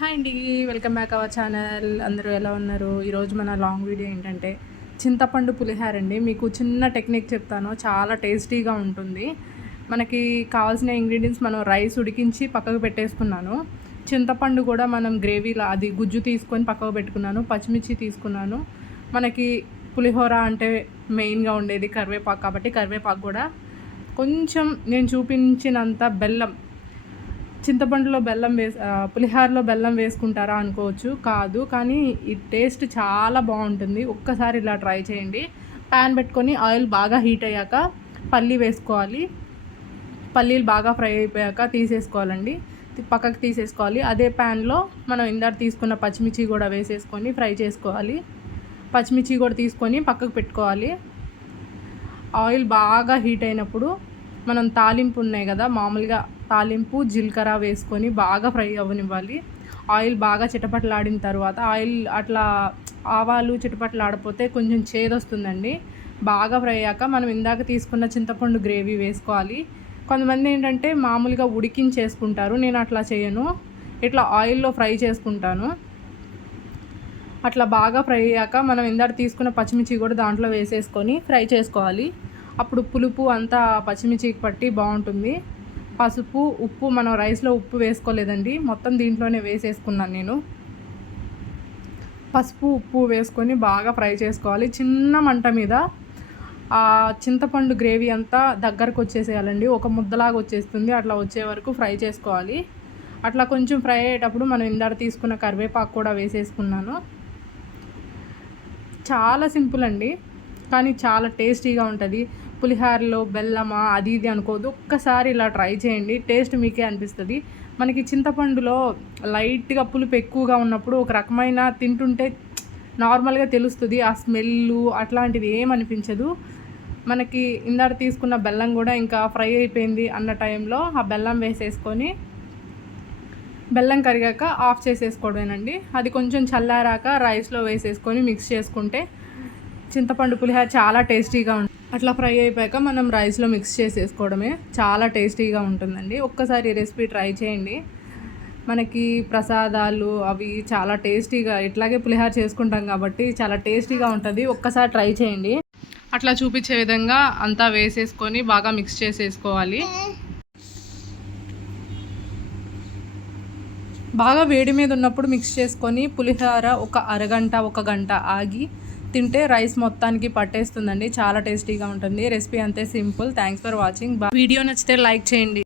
Hi అండి, welcome back our channel. అందరూ ఎలా ఉన్నారు? ఈరోజు మన లాంగ్ వీడియో ఏంటంటే చింతపండు పులిహార అండి. మీకు చిన్న టెక్నిక్ చెప్తాను, చాలా టేస్టీగా ఉంటుంది. మనకి కావాల్సిన ఇంగ్రీడియంట్స్ మనం రైస్ ఉడికించి పక్కకు పెట్టేసుకున్నాను. చింతపండు కూడా మనం గ్రేవీలా అది గుజ్జు తీసుకొని పక్కకు పెట్టుకున్నాను. పచ్చిమిర్చి తీసుకున్నాను. మనకి పులిహోర అంటే మెయిన్గా ఉండేది కరివేపాకు, కాబట్టి కరివేపాకు కూడా కొంచెం నేను చూపించినంత బెల్లం. చింతపండులో బెల్లం పులిహోరలో బెల్లం వేసుకుంటారా అనుకోవచ్చు, కాదు. కానీ ఈ టేస్ట్ చాలా బాగుంటుంది. ఒక్కసారి ఇలా ట్రై చేయండి. ప్యాన్ పెట్టుకొని ఆయిల్ బాగా హీట్ అయ్యాక పల్లీ వేసుకోవాలి. పల్లీలు బాగా ఫ్రై అయిపోయాక తీసేసుకోవాలండి, పక్కకు తీసేసుకోవాలి. అదే ప్యాన్లో మనం ఇందాక తీసుకున్న పచ్చిమిర్చి కూడా వేసేసుకొని ఫ్రై చేసుకోవాలి. పచ్చిమిర్చి కూడా తీసుకొని పక్కకు పెట్టుకోవాలి. ఆయిల్ బాగా హీట్ అయినప్పుడు మనం తాలింపు ఉన్నాయి కదా, మామూలుగా తాలింపు జీలకర్ర వేసుకొని బాగా ఫ్రై అవ్వనివ్వాలి. ఆయిల్ బాగా చిటపటలాడిన తర్వాత అట్లా ఆవాలు చిటపటలాడిపోతే కొంచెం చేదొస్తుందండి. బాగా ఫ్రై అయ్యాక మనం ఇందాక తీసుకున్న చింతపండు గ్రేవీ వేసుకోవాలి. కొంతమంది ఏంటంటే మామూలుగా ఉడికించేసుకుంటారు, నేను అట్లా చేయను. ఇట్లా ఆయిల్లో ఫ్రై చేసుకుంటాను. అట్లా బాగా ఫ్రై అయ్యాక మనం ఇందాక తీసుకున్న పచ్చిమిర్చి కూడా దాంట్లో వేసేసుకొని ఫ్రై చేసుకోవాలి. అప్పుడు పులుపు అంతా పచ్చిమిర్చికి పట్టి బాగుంటుంది. పసుపు, ఉప్పు, మనం రైస్లో ఉప్పు వేసుకోలేదండి, మొత్తం దీంట్లోనే వేసేసుకున్నాను నేను. పసుపు, ఉప్పు వేసుకొని బాగా ఫ్రై చేసుకోవాలి చిన్న మంట మీద. ఆ చింతపండు గ్రేవీ అంతా దగ్గరకు వచ్చేసేయాలండి, ఒక ముద్దలాగా వచ్చేస్తుంది. అట్లా వచ్చే వరకు ఫ్రై చేసుకోవాలి. అట్లా కొంచెం ఫ్రై అయ్యేటప్పుడు మనం ఇందాక తీసుకున్న కరివేపాకు కూడా వేసేసుకున్నాను. చాలా సింపుల్ అండి, కానీ చాలా టేస్టీగా ఉంటుంది. పులిహోరలో బెల్లమా అది ఇది అనుకోదు, ఒక్కసారి ఇలా ట్రై చేయండి, టేస్ట్ మీకే అనిపిస్తుంది. మనకి చింతపండులో లైట్గా పులుపు ఎక్కువగా ఉన్నప్పుడు ఒక రకమైన తింటుంటే నార్మల్గా తెలుస్తుంది, ఆ స్మెల్ అట్లాంటిది ఏమనిపించదు. మనకి ఇందాక తీసుకున్న బెల్లం కూడా ఇంకా ఫ్రై అయిపోయింది అన్న టైంలో ఆ బెల్లం వేసేసుకొని బెల్లం కరిగాక ఆఫ్ చేసేసుకోవడమేనండి. అది కొంచెం చల్లారాక రైస్లో వేసేసుకొని మిక్స్ చేసుకుంటే చింతపండు పులిహోర చాలా టేస్టీగా ఉంటుంది. అట్లా ఫ్రై అయిపోయాక మనం రైస్లో మిక్స్ చేసేసుకోవడమే, చాలా టేస్టీగా ఉంటుందండి. ఒక్కసారి రెసిపీ ట్రై చేయండి. మనకి ప్రసాదాలు అవి చాలా టేస్టీగా, ఇట్లాగే పులిహోర చేసుకుంటాం కాబట్టి చాలా టేస్టీగా ఉంటుంది. ఒక్కసారి ట్రై చేయండి. అట్లా చూపించే విధంగా అంతా వేసేసుకొని బాగా మిక్స్ చేసేసుకోవాలి. బాగా వేడి మీద ఉన్నప్పుడు మిక్స్ చేసుకొని పులిహోర ఒక అరగంట, ఒక గంట ఆగి తింటే రైస్ మొత్తానికి పట్టేస్తుందండి. చాలా టేస్టీగా ఉంటుంది. రెసిపీ అంతే simple. Thanks for watching. Video నచ్చితే లైక్ చేయండి.